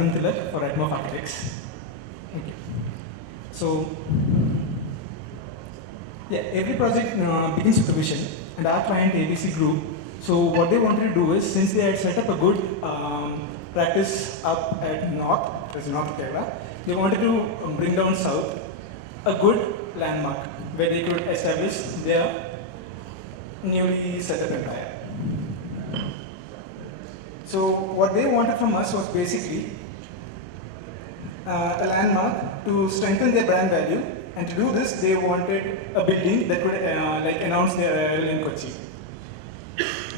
Arvind Tilak for Atmos Architects. Okay. So, yeah, every project begins with a vision, and our client ABC Group. So what they wanted to do is, since they had set up a good practice up at North, that's North Kerala, they wanted to bring down South a good landmark where they could establish their newly set up empire. So what they wanted from us was basically a landmark to strengthen their brand value, and to do this they wanted a building that could announce their arrival in Kochi.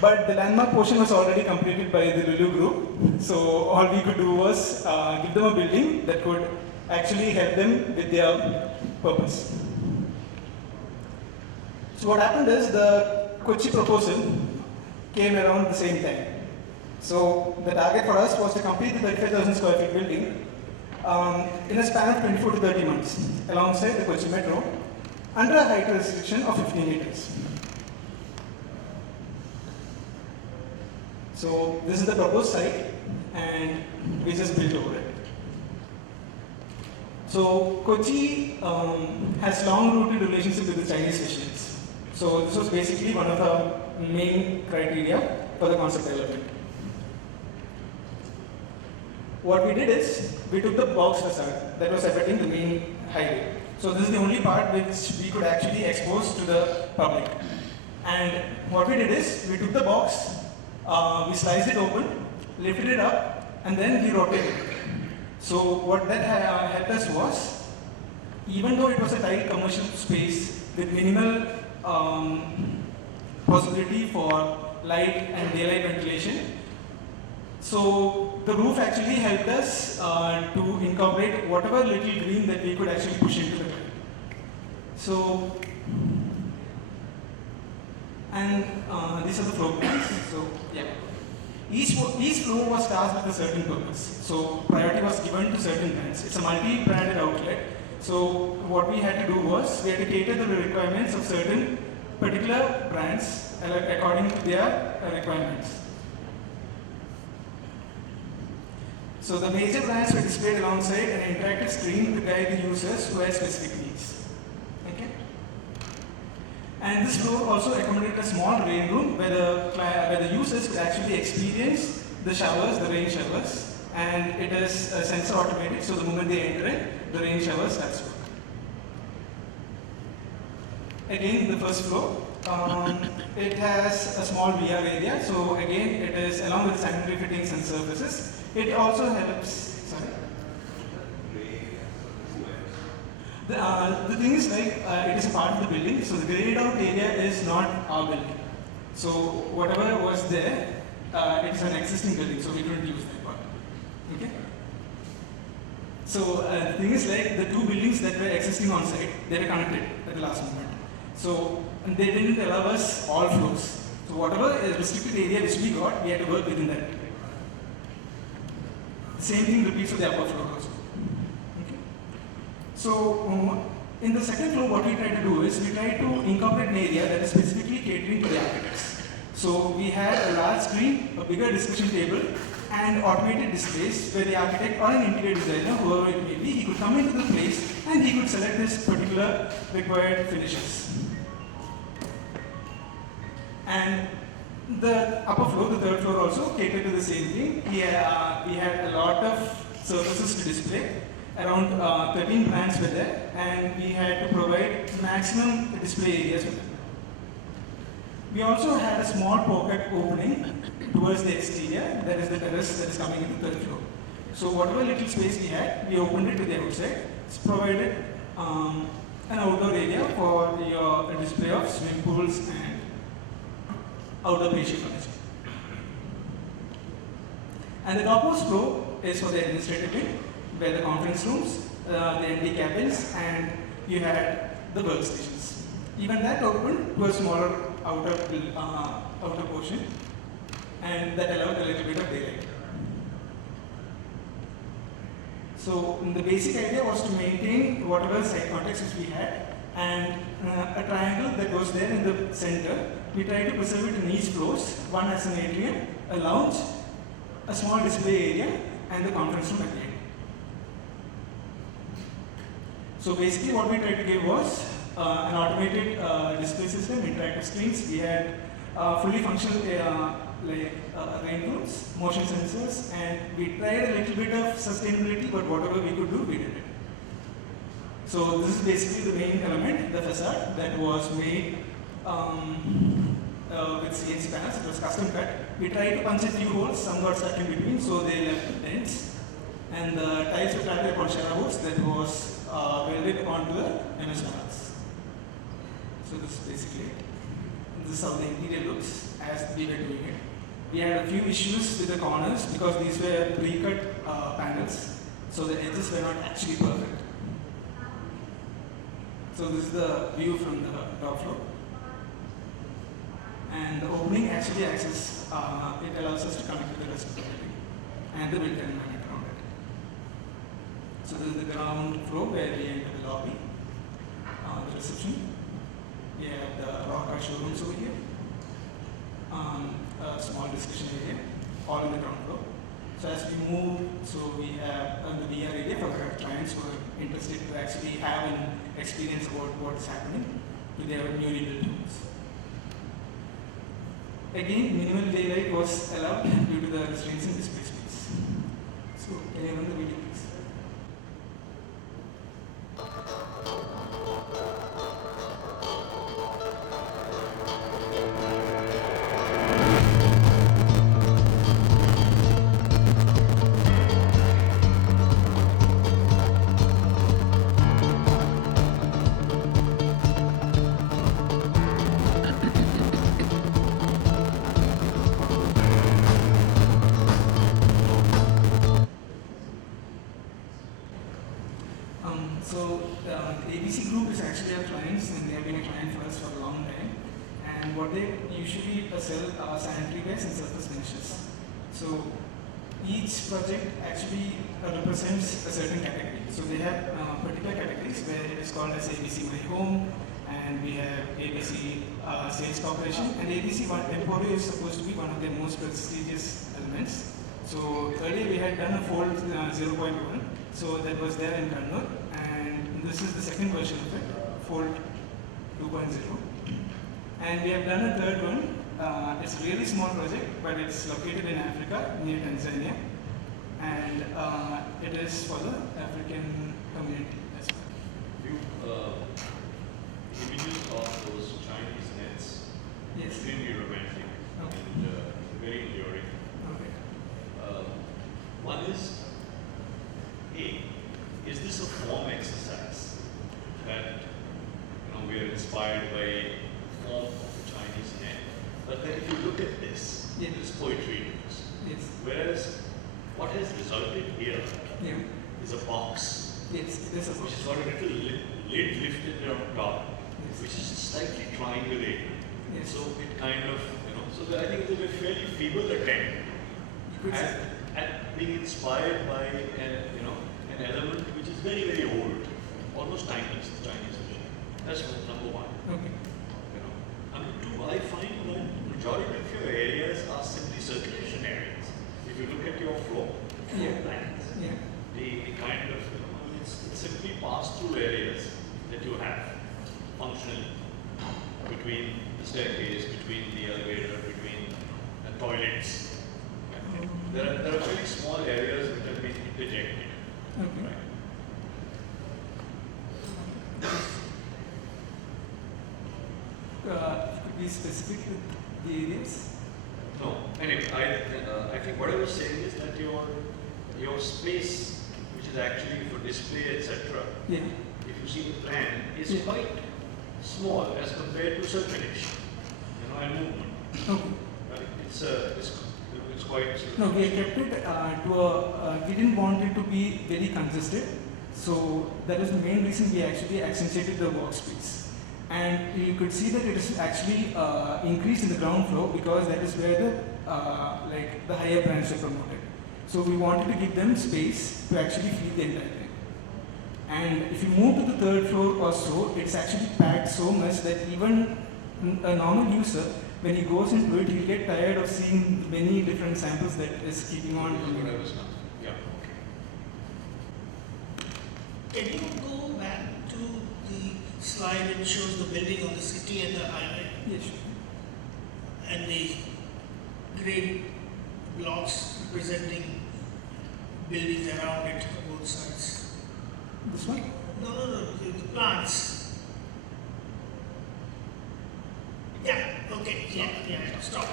But the landmark portion was already completed by the Lulu Group, so all we could do was give them a building that could actually help them with their purpose. So what happened is the Kochi proposal came around the same time. So the target for us was to complete the 35,000 square feet building in a span of 24 to 30 months alongside the Kochi Metro under a height restriction of 15 meters. So this is the proposed site, and we just built over it. So Kochi has long-rooted relationship with the Chinese fisheries. So this was basically one of the main criteria for the concept development. What we did is, we took the box facade that was separating the main highway. So this is the only part which we could actually expose to the public. And what we did is, we took the box, we sliced it open, lifted it up, and then we rotated it. So what that helped us was, even though it was a tight commercial space with minimal possibility for light and daylight ventilation, so the roof actually helped us to incorporate whatever little green that we could actually push into the ground. So, and these are the floor plans. So yeah, each floor was tasked with a certain purpose. So priority was given to certain brands. It's a multi-branded outlet. So what we had to do was, we had to cater to the requirements of certain particular brands according to their requirements. So the major brands were displayed alongside an interactive screen to guide the users who had specific needs. Okay? And this floor also accommodated a small rain room where the users could actually experience the showers, the rain showers, and it is sensor automated, so the moment they enter it, the rain shower starts to work. Again, the first floor, it has a small VR area, so again, it is along with sanitary fittings and surfaces. It also helps, sorry. The thing is, it is a part of the building, so the grayed out area is not our building. So whatever was there, it's an existing building, so we don't use that part. Okay? So the thing is, the two buildings that were existing on site, they were connected at the last moment. So they didn't allow us all floors. So whatever restricted area which we got, we had to work within that. Same thing repeats for the upper floor also. Okay. So in the second floor, what we try to do is, we try to incorporate an area that is specifically catering to the architects. So we had a large screen, a bigger discussion table, and automated displays where the architect or an interior designer, whoever it may be, he could come into the place and he could select his particular required finishes. And the upper floor, the third floor also catered to the same thing. We had a lot of surfaces to display. Around 13 brands were there, and we had to provide maximum display areas with them. We also had a small pocket opening towards the exterior, that is the terrace that is coming into the third floor. So whatever little space we had, we opened it to the outside. It's provided an outdoor area for your display of swimming pools and outdoor patio furniture. And the topmost floor is for the administrative wing, where the conference rooms, the MD cabins, and you had the workstations. Even that opened to a smaller outer portion, and that allowed a little bit of daylight. So the basic idea was to maintain whatever site context which we had, and a triangle that was there in the center, we tried to preserve it in each floors. One as an atrium, a lounge, a small display area, and the conference room at the end. So basically what we tried to give was an automated display system, interactive screens. We had fully functional rain rooms, motion sensors, and we tried a little bit of sustainability, but whatever we could do, we did it. So this is basically the main element, the facade that was made with CNC panels. It was custom cut. We tried to punch a few holes, some got stuck in between, so they left dents. And the tiles were tracked upon Shara boards that was welded onto the MS panels. So this is basically it. This is how the interior looks as we were doing it. We had a few issues with the corners because these were pre-cut panels, so the edges were not actually perfect. So this is the view from the top floor. And the opening actually it allows us to connect to the rest of the building and the built environment around it. So this is the ground floor where we enter the lobby, the reception. We have the rock art showrooms over here, a small discussion area, all in the ground floor. So as we move, so we have the VR area for our clients who are interested to actually have an experience about what is happening with their newly built homes. Again, minimal daylight was allowed due to the restraints in display space. So can you run the video, please? The ABC Group is actually our clients, and they have been a client for us for a long time. And what they usually sell are sanitary wares and surface finishes. So each project actually represents a certain category. So they have particular categories where it is called as ABC My Home, and we have ABC Sales Corporation, and ABC Emporio is supposed to be one of their most prestigious elements. So earlier we had done a Fold 0.1, so that was there in Kannur, and this is the second version of it, Fold 2.0. And we have done a third one. It's a really small project, but it's located in Africa, near Tanzania, and it is for the African community as well. Images of those Chinese nets, Yes. extremely romantic Okay. and very enduring. Okay. One is this a form exercise that we are inspired by the form of the Chinese net? But then if you look at this, Yeah. there's poetry in this. Yes. Whereas what has resulted here Yeah. is a box Yes. This is which has got a little lid lifted on top, Yes. which is slightly triangulated. Yes. So it kind of, so I think it was a fairly feeble attempt You could say. at being inspired by an element which is very, very old, almost timeless, the Chinese vision. That's number one. Okay. Number two, I find that majority of your areas are simply circulation areas. If you look at your floor Yeah. plans, Yeah. the kind of, it's simply pass-through areas that you have functionally between the staircase, between the elevator, between the toilets. There are very small areas which have been interjected. Okay. Right? Could be specific with the areas? No. Anyway, I think what I was saying is that your space, which is actually for display, etc., Yeah. if you see the plan, is Yeah. quite small as compared to circulation, and movement. Okay. Right? It's quite. No, we kept it to a, we didn't want it to be very congested. So that is the main reason we actually accentuated the workspace. And you could see that it is actually increased in the ground floor because that is where the higher brands are promoted. So we wanted to give them space to actually feel the entire thing. And if you move to the third floor or so, it's actually packed so much that even a normal user, when he goes into it, he'll get tired of seeing many different samples that is keeping on. What I was saying. Yeah. Can you go back to the slide that shows the building on the city and the highway Yes, sure. and the grid blocks representing buildings around it on both sides? This one? No, the plants. Yeah, okay, yeah, stop.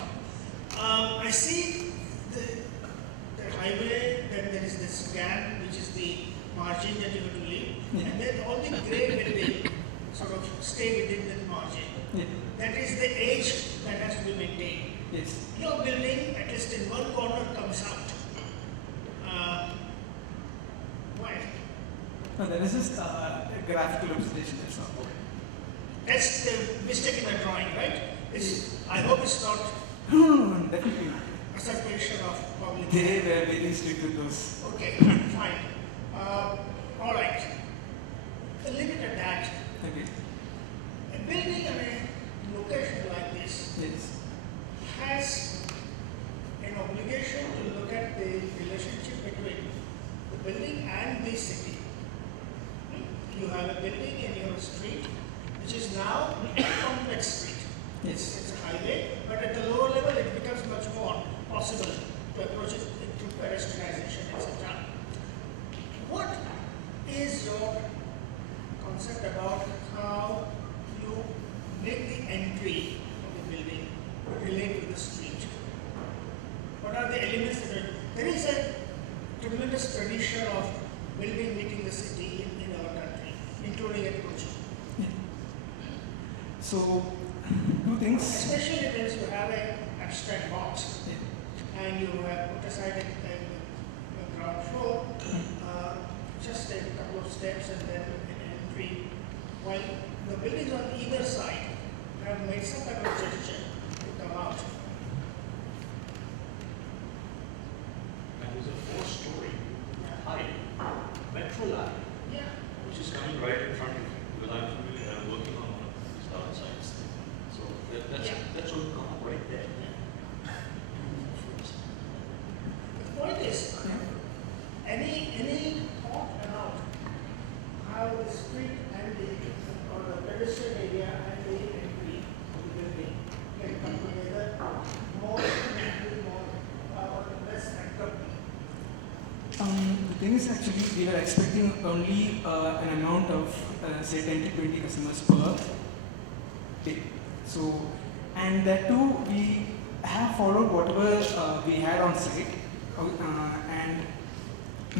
I see the highway, then there is this gap, which is the margin that you have to leave, Yeah. and then all the gray building sort of stay within that margin. Yeah. That is the age that has to be maintained. Yes. Your building, at least in one corner, comes out. Why? No, there is just a graphical representation, that's all. That's the mistake in the drawing, right? I hope it's not No, definitely not. usurpation of public. They were very strict with those. Okay, fine. All right. Leave it at that. Okay. A building in a location like this Yes. has an obligation to look at the relationship between the building and the city. You have a building and you have a street, which is now a complex street. Yes. It's a highway, but at the lower level it becomes much more possible to approach it through pedestrianization, etc. What is your concept about how you make the entry of the building relate to the street? What are the elements that are, there is a tremendous tradition of building meeting the city in our country, including at Kochi. So, two things. Especially when you have an abstract box Yeah. and you have put aside a ground floor, just take a couple of steps and then an entry. While the buildings on either side have made some kind of gesture to come out. And there's a 4-story high metro line, Yeah. which is coming right in front of you. Because I'm familiar, I'm working on one of these town sites. So that's all come up right there. The point is, any thought about how the street and or the pedestrian area and the entry of the building can come together more smoothly, or less actively? The thing is actually we were expecting only an amount of say 10 to 20 customers per day. So, and that too we have followed whatever we had on site, and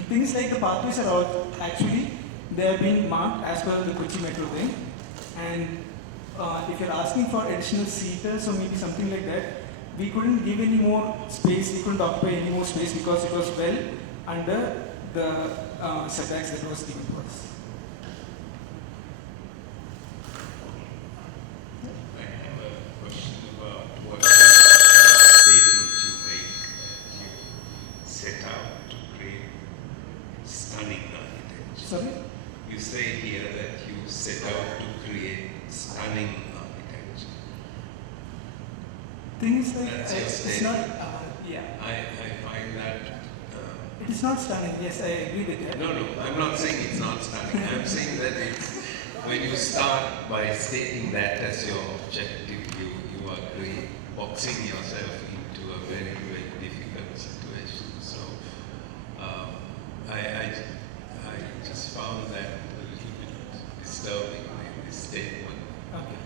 things like the pathways are all actually they have been marked as per the Kochi Metro thing, and if you're asking for additional seaters or maybe something like that, we couldn't give any more space, we couldn't occupy any more space because it was well under the setbacks that was given to us. I have a question about what statement you make that you set out to create stunning architecture. Sorry? You say here that you set out to create stunning architecture. Things like That's your it's not, statement. yeah, I find that. it's not stunning. Yes, I agree with that. No, I'm not saying it's not stunning. I'm saying that it's, when you start by stating that as your objective, you are boxing yourself into a very, very difficult situation. So I just found that a little bit disturbing in this statement. Okay.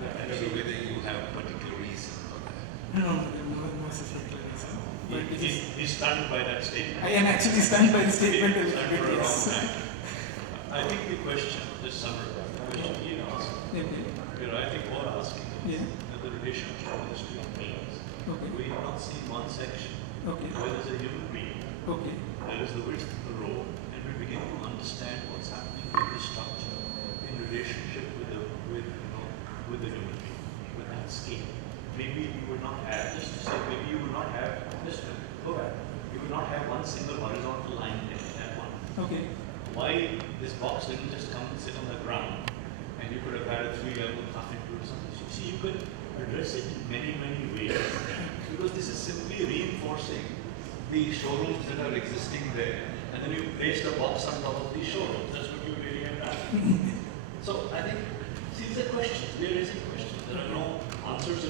I don't know whether you have a particular reason for that. No such reason. But it is, He's stunned by that statement. I am actually stunned by the statement. Stunned for a long Yes. time. I think the question, just summarize the question he asked, Okay. I think all asking Yeah. the relationship of the street pillars. Okay. We have not seen one section Okay. where there's a human being, Okay. there is the width of the road, and we begin to understand what's happening in the structure in relationship with the human being, with that scheme. Maybe you would not have, just to say, maybe you would not have, just to go back, you would not have one single horizontal line there, that one. Okay. Why this box didn't just come and sit on the ground, and you could have had a 3-level carpenter or something. So, see, you could address it in many, many ways, because this is simply reinforcing the showrooms that are existing there, and then you placed a box on top of the showroom. That's what you really have done. So I think, see, these are questions. We are raising questions. There are no answers